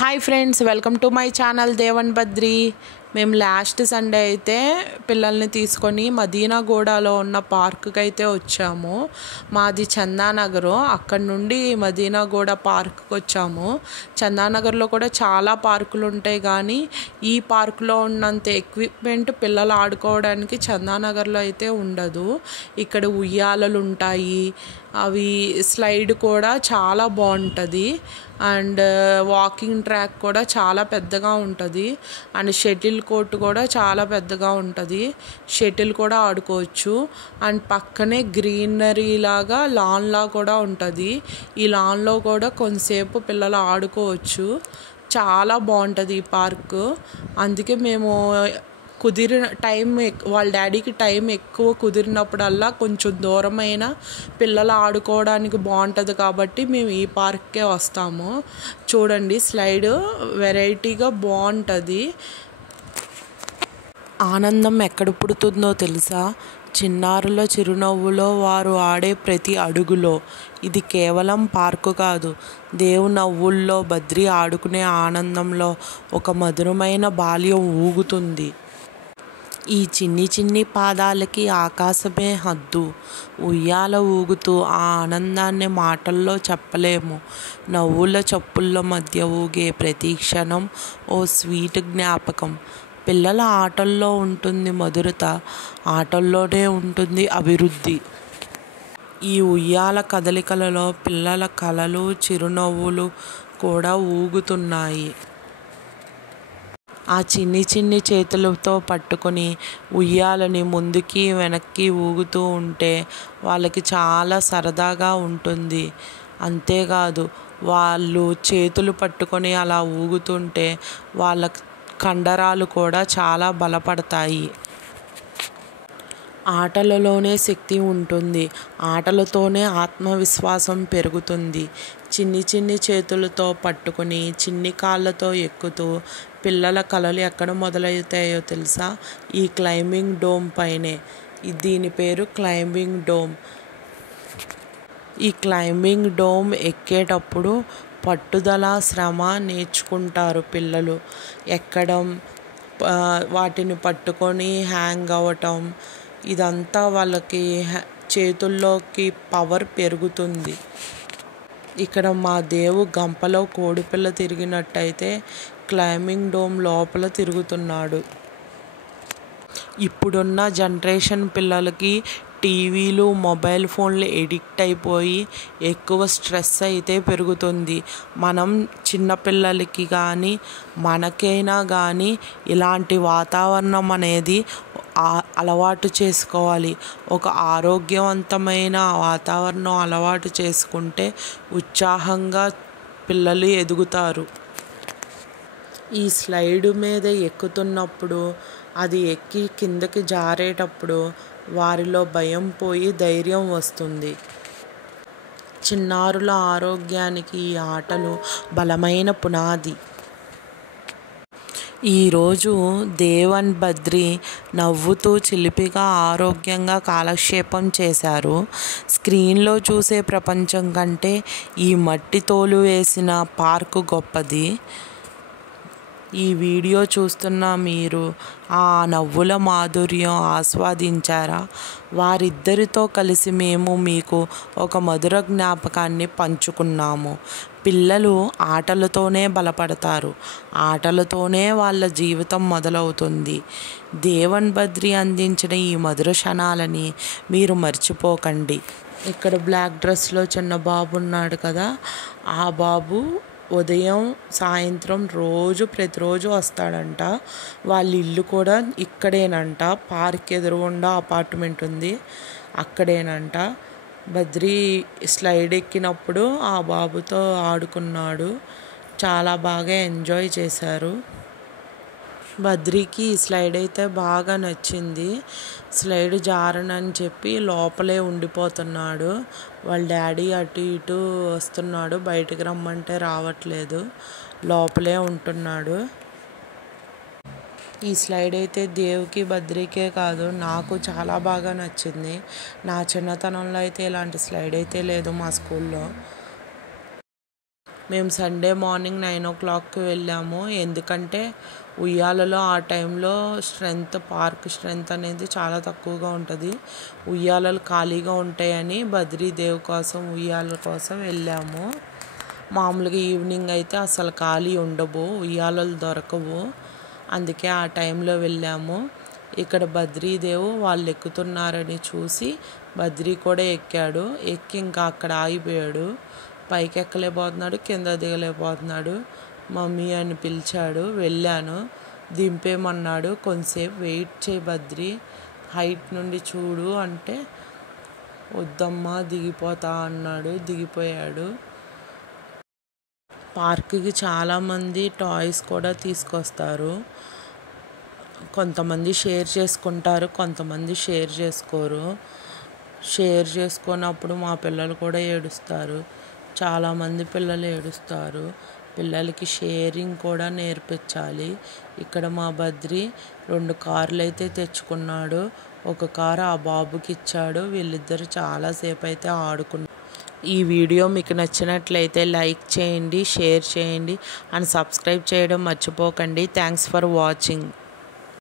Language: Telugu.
Hi friends, welcome to my channel Devan Badri. మేము లాస్ట్ సండే అయితే పిల్లల్ని తీసుకొని మదీనాగూడలో ఉన్న పార్కుకి అయితే వచ్చాము. మాది చందానగర్. అక్కడ నుండి మదీనాగూడ పార్కుకి వచ్చాము. చందానగర్లో కూడా చాలా పార్కులు ఉంటాయి, కానీ ఈ పార్కులో ఉన్నంత ఎక్విప్మెంట్ పిల్లలు ఆడుకోవడానికి చందానగర్లో అయితే ఉండదు. ఇక్కడ ఉయ్యాలలు ఉంటాయి, అవి స్లైడ్ కూడా చాలా బాగుంటుంది, అండ్ వాకింగ్ ట్రాక్ కూడా చాలా పెద్దగా ఉంటుంది, అండ్ షటిల్ కోర్ట్ కూడా చాలా పెద్దగా ఉంటుంది. షటిల్ కూడా ఆడుకోవచ్చు. అండ్ పక్కనే గ్రీనరీ లాగా లాన్లా కూడా ఉంటుంది. ఈ లాన్లో కూడా కొంతసేపు పిల్లలు ఆడుకోవచ్చు. చాలా బాగుంటుంది ఈ పార్కు. అందుకే మేము కుదిరిన టైం వాళ్ళ డాడీకి టైం ఎక్కువ కుదిరినప్పుడల్లా కొంచెం దూరమైన పిల్లలు ఆడుకోవడానికి బాగుంటుంది కాబట్టి మేము ఈ పార్క్కే వస్తాము. చూడండి, స్లైడ్ వెరైటీగా బాగుంటుంది. ఆనందం ఎక్కడ పుడుతుందో తెలుసా? చిన్నారుల చిరునవ్వులో, వారు ఆడే ప్రతి అడుగులో. ఇది కేవలం పార్కు కాదు, దేవు నవ్వుల్లో బద్రి ఆడుకునే ఆనందంలో ఒక మధురమైన బాల్యం ఊగుతుంది. ఈ చిన్ని చిన్ని పాదాలకి ఆకాశమే హద్దు. ఉయ్యాల ఊగుతూ ఆ ఆనందాన్ని మాటల్లో చెప్పలేము. నవ్వుల చప్పుళ్ళ మధ్య ఊగే ప్రతి క్షణం ఓ స్వీట్ జ్ఞాపకం. పిల్లల ఆటల్లో ఉంటుంది మధురత, ఆటల్లోనే ఉంటుంది అభివృద్ధి. ఈ ఉయ్యాల కదలికలలో పిల్లల కలలు, చిరునవ్వులు కూడా ఊగుతున్నాయి. ఆ చిన్ని చిన్ని చేతులతో పట్టుకొని ఉయ్యాలని ముందుకి వెనక్కి ఊగుతూ ఉంటే వాళ్ళకి చాలా సరదాగా ఉంటుంది. అంతేకాదు, వాళ్ళు చేతులు పట్టుకొని అలా ఊగుతుంటే వాళ్ళ కండరాలు కూడా చాలా బలపడతాయి. ఆటలలోనే శక్తి ఉంటుంది, ఆటలతోనే ఆత్మవిశ్వాసం పెరుగుతుంది. చిన్ని చిన్ని చేతులతో పట్టుకుని చిన్ని కాళ్ళతో ఎక్కుతూ పిల్లల కలలు ఎక్కడ మొదలవుతాయో తెలుసా? ఈ క్లైంబింగ్ డోమ్ పైనే. దీని పేరు క్లైంబింగ్ డోమ్. ఈ క్లైంబింగ్ డోమ్ ఎక్కేటప్పుడు పట్టుదల, శ్రమ నేర్చుకుంటారు పిల్లలు. ఎక్కడం, వాటిని పట్టుకొని హ్యాంగ్ అవ్వటం, ఇదంతా వాళ్ళకి చేతుల్లోకి పవర్ పెరుగుతుంది. ఇక్కడ మా దేవు గంపలో కోడిపిల్ల తిరిగినట్టయితే క్లైంబింగ్ డోమ్ లోపల తిరుగుతున్నాడు. ఇప్పుడున్న జనరేషన్ పిల్లలకి టీవీలు, మొబైల్ ఫోన్లు ఎడిక్ట్ అయిపోయి ఎక్కువ స్ట్రెస్ అయితే పెరుగుతుంది. మనం చిన్నపిల్లలకి కానీ మనకైనా కానీ ఇలాంటి వాతావరణం అనేది అలవాటు చేసుకోవాలి. ఒక ఆరోగ్యవంతమైన వాతావరణం అలవాటు చేసుకుంటే ఉత్సాహంగా పిల్లలు ఎదుగుతారు. ఈ స్లైడ్ మీద ఎక్కుతున్నప్పుడు, అది ఎక్కి కిందకి జారేటప్పుడు వారిలో భయం పోయి ధైర్యం వస్తుంది. చిన్నారుల ఆరోగ్యానికి ఈ ఆటలు బలమైన పునాది. ఈరోజు దేవన్ బద్రి నవ్వుతూ చిలిపిగా ఆరోగ్యంగా కాలక్షేపం చేశారు. స్క్రీన్లో చూసే ప్రపంచం కంటే ఈ మట్టి తోలు వేసిన పార్కు గొప్పది. ఈ వీడియో చూస్తున్న మీరు ఆ నవ్వుల మాధుర్యం ఆస్వాదించారా? వారిద్దరితో కలిసి మేము మీకు ఒక మధుర జ్ఞాపకాన్ని పంచుకున్నాము. పిల్లలు ఆటలతోనే బలపడతారు, ఆటలతోనే వాళ్ళ జీవితం మొదలవుతుంది. దేవన్ బద్రి అందించిన ఈ మధుర క్షణాలని మీరు మర్చిపోకండి. ఇక్కడ బ్లాక్ డ్రెస్లో చిన్న బాబు ఉన్నాడు కదా, ఆ బాబు ఉదయం సాయంత్రం ప్రతిరోజు వస్తాడంట. వాళ్ళ ఇల్లు కూడా ఇక్కడేనంట. పార్క్ ఎదురుగుండా అపార్ట్మెంట్ ఉంది, అక్కడేనంట. బద్రి స్లైడ్ ఎక్కినప్పుడు ఆ బాబుతో ఆడుకున్నాడు. చాలా బాగా ఎంజాయ్ చేశారు. బద్రికి ఈ స్లైడ్ అయితే బాగా నచ్చింది. స్లైడ్ జారనని చెప్పి లోపలే ఉండిపోతున్నాడు. వాళ్ళ డాడీ అటు ఇటు వస్తున్నాడు, బయటికి రమ్మంటే రావట్లేదు, లోపలే ఉంటున్నాడు. ఈ స్లైడ్ అయితే దేవుకి, బద్రికే కాదు, నాకు చాలా బాగా నచ్చింది. నా చిన్నతనంలో అయితే ఇలాంటి స్లైడ్ అయితే లేదు మా స్కూల్లో. మేము సండే మార్నింగ్ 9 o'clockకి వెళ్ళాము. ఎందుకంటే ఉయ్యాలలో ఆ టైంలో పార్క్ స్ట్రెంత్ అనేది చాలా తక్కువగా ఉంటుంది. ఉయ్యాలలు ఖాళీగా ఉంటాయని బద్రీదేవ్ కోసం ఉయ్యాల కోసం వెళ్ళాము. మామూలుగా ఈవినింగ్ అయితే అసలు ఖాళీ ఉండవు, ఉయ్యాలలు దొరకవు. అందుకే ఆ టైంలో వెళ్ళాము. ఇక్కడ బద్రీదేవ్ వాళ్ళు ఎక్కుతున్నారని చూసి బద్రీ కూడా ఎక్కాడు. ఎక్కి ఇంకా అక్కడ ఆగిపోయాడు. పైకి ఎక్కలేకపోతున్నాడు, కింద దిగలేకపోతున్నాడు. మమ్మీ అని పిలిచాడు. వెళ్ళాను, దింపేమన్నాడు. కొంతసేపు వెయిట్ చేయి బద్రీ, హైట్ నుండి చూడు అంటే వద్దమ్మా దిగిపోతా అన్నాడు. దిగిపోయాడు. పార్క్కి చాలామంది టాయ్స్ కూడా తీసుకొస్తారు. కొంతమంది షేర్ చేసుకుంటారు, కొంతమంది షేర్ చేసుకోరు. షేర్ చేసుకున్నప్పుడు మా పిల్లలు కూడా ఏడుస్తారు. చాలామంది పిల్లలు ఏడుస్తారు. పిల్లలకి షేరింగ్ కూడా నేర్పించాలి. ఇక్కడ మా బద్రి 2 కార్లు అయితే తెచ్చుకున్నాడు. ఒక కారు ఆ బాబుకి ఇచ్చాడు. వీళ్ళిద్దరు చాలాసేపు అయితే ఆడుకున్నారు. ఈ వీడియో మీకు నచ్చినట్లయితే లైక్ చేయండి, షేర్ చేయండి అండ్ సబ్స్క్రైబ్ చేయడం మర్చిపోకండి. Thanks for watching.